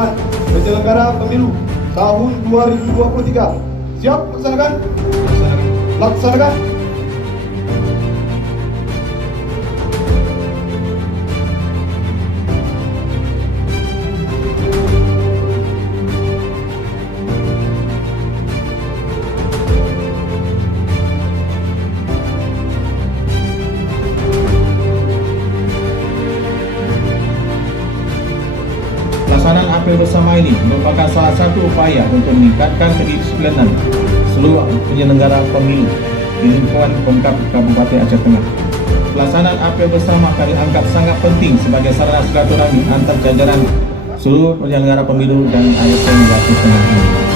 Pengawasan Penyelenggara Pemilu tahun 2023. Siap laksanakan? Laksanakan. Pelaksanaan apel bersama ini merupakan salah satu upaya untuk meningkatkan kedisiplinan seluruh penyelenggara pemilu di lingkungan Pemkab Kabupaten Aceh Tengah. Pelaksanaan apel bersama kami anggap sangat penting sebagai sarana silaturahmi antar jajaran seluruh penyelenggara pemilu dan ASN Aceh Tengah ini.